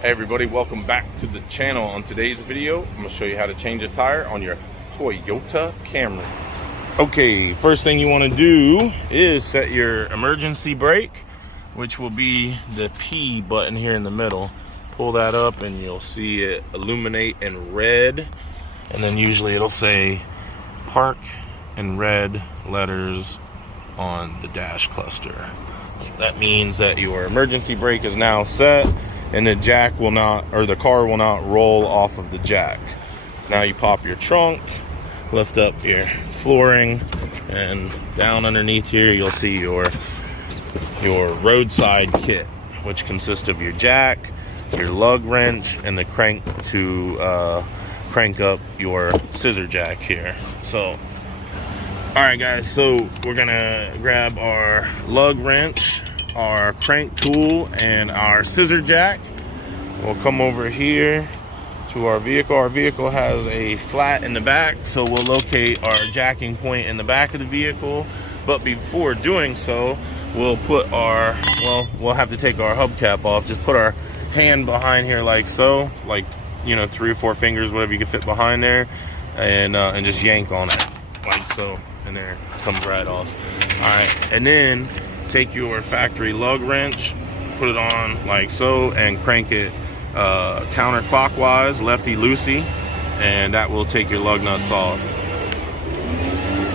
Hey everybody, welcome back to the channel. On today's video, I'm going to show you how to change a tire on your Toyota Camry. Okay, first thing you want to do is set your emergency brake, which will be the P button here in the middle. Pull that up and you'll see it illuminate in red, and then usually it'll say park in red letters on the dash cluster. That means that your emergency brake is now set and the jack will not, or the car will not roll off of the jack. Now you pop your trunk, lift up your flooring, and down underneath here you'll see your roadside kit, which consists of your jack, your lug wrench, and the crank to crank up your scissor jack here. So alright guys, so we're gonna grab our lug wrench, our crank tool, and our scissor jack. We'll come over here to our vehicle. Our vehicle has a flat in the back, so we'll locate our jacking point in the back of the vehicle. But before doing so, we'll put our, we'll have to take our hubcap off. Just put our hand behind here like so, like, you know, 3 or 4 fingers, whatever you can fit behind there, and just yank on it like so, and there it comes right off. All right, and then take your factory lug wrench, put it on like so, and crank it counterclockwise, lefty-loosey, and that will take your lug nuts off.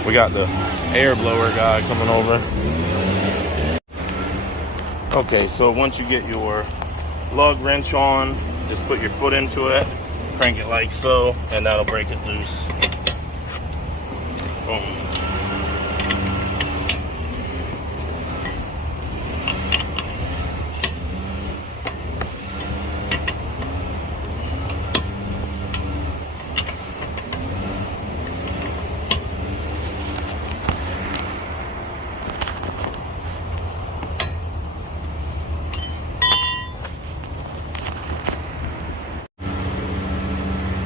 We got the air blower guy coming over. Okay, so once you get your lug wrench on, just put your foot into it, crank it like so, and that'll break it loose. Boom.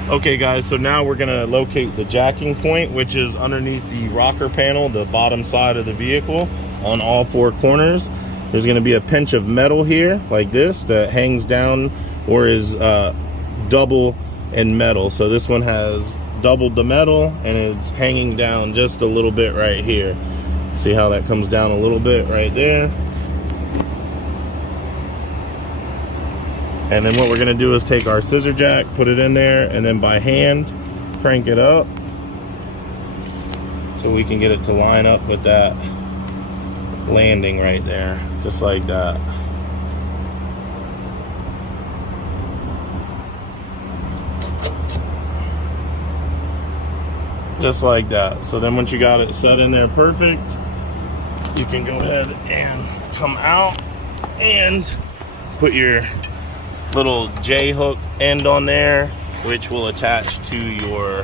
Okay guys, so now we're gonna locate the jacking point, which is underneath the rocker panel, the bottom side of the vehicle, on all 4 corners. There's gonna be a pinch of metal here, like this, that hangs down or is double in metal. So this one has doubled the metal and it's hanging down just a little bit right here. See how that comes down a little bit right there? And then what we're gonna do is take our scissor jack, put it in there, and then by hand, crank it up so we can get it to line up with that landing right there, just like that. Just like that. So then once you got it set in there perfect, you can go ahead and come out and put your little J-hook end on there, which will attach to your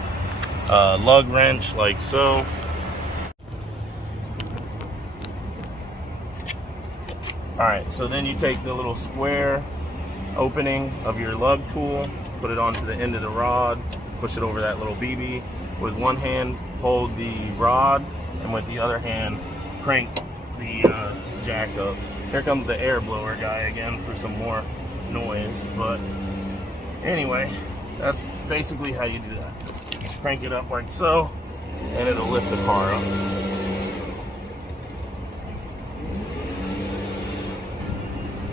lug wrench like so. Alright, so then you take the little square opening of your lug tool, put it onto the end of the rod, push it over that little BB. With one hand, hold the rod, and with the other hand, crank the jack up. Here comes the air blower guy again for some more noise, but anyway, that's basically how you do that. Just crank it up like so, and it'll lift the car up.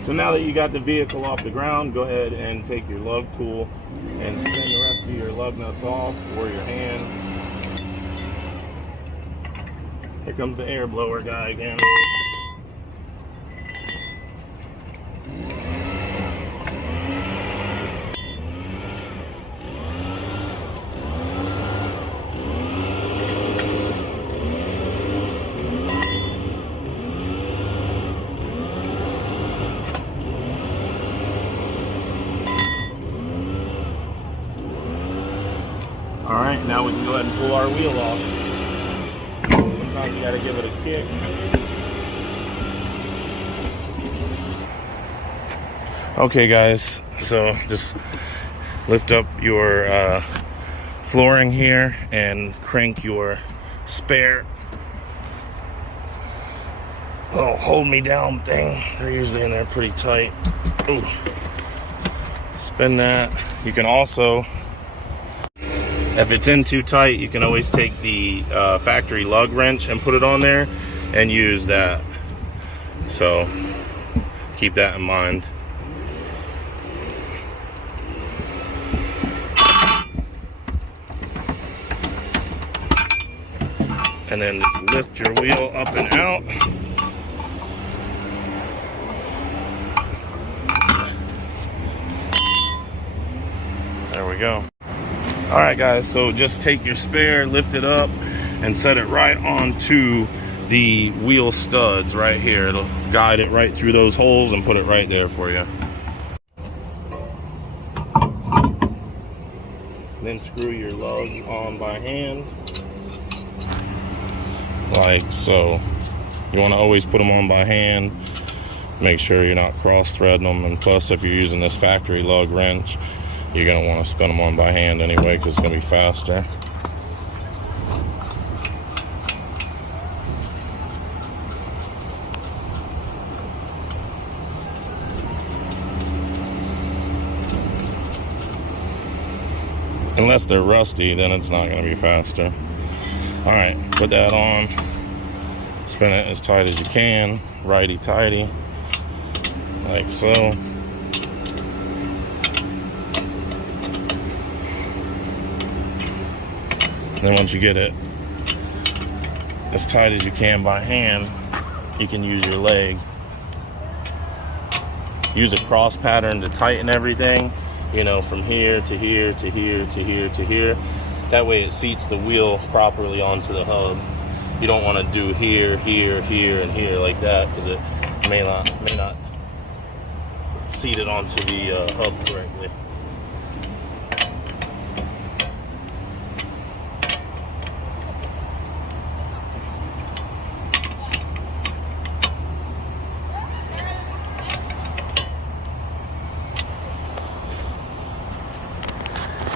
So now that you got the vehicle off the ground, go ahead and take your lug tool and spin the rest of your lug nuts off, or your hand. Here comes the air blower guy again. Alright, now we can go ahead and pull our wheel off. Sometimes you gotta give it a kick. Okay guys, so just lift up your flooring here and crank your spare little hold me down thing. They're usually in there pretty tight. Ooh. Spin that. You can also, if it's in too tight, you can always take the factory lug wrench and put it on there and use that. So keep that in mind. And then just lift your wheel up and out. There we go. All right, guys, so just take your spare, lift it up, and set it right onto the wheel studs right here. It'll guide it right through those holes and put it right there for you. Then screw your lugs on by hand, like so. You want to always put them on by hand. Make sure you're not cross-threading them, and plus if you're using this factory lug wrench, you're going to want to spin them on by hand anyway because it's going to be faster. Unless they're rusty, then it's not going to be faster. All right, put that on. Spin it as tight as you can, righty-tighty, like so. Then once you get it as tight as you can by hand, you can use your leg. Use a cross pattern to tighten everything, you know, from here to here to here to here to here. That way it seats the wheel properly onto the hub. You don't want to do here, here, here, and here like that, because it may not seat it onto the hub correctly.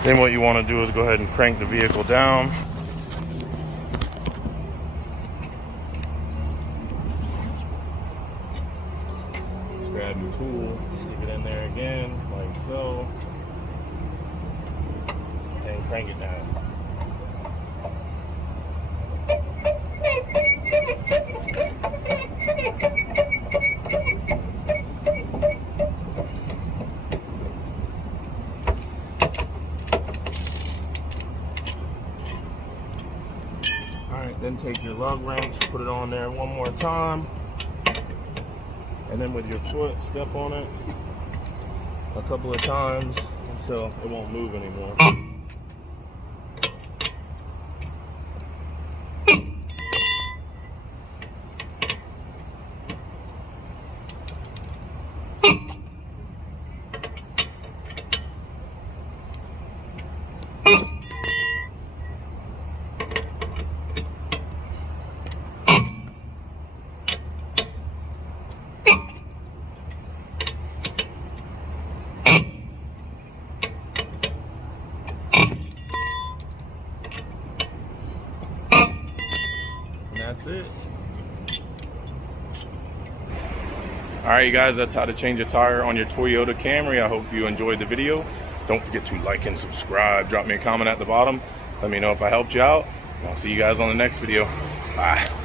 Then what you want to do is go ahead and crank the vehicle down. Just grab your tool, stick it in there again, like so, and crank it down. Then take your lug wrench, put it on there one more time, and then with your foot, step on it a couple of times until it won't move anymore. That's it. All right, you guys, that's how to change a tire on your Toyota Camry. I hope you enjoyed the video. Don't forget to like and subscribe. Drop me a comment at the bottom. Let me know if I helped you out. I'll see you guys on the next video. Bye.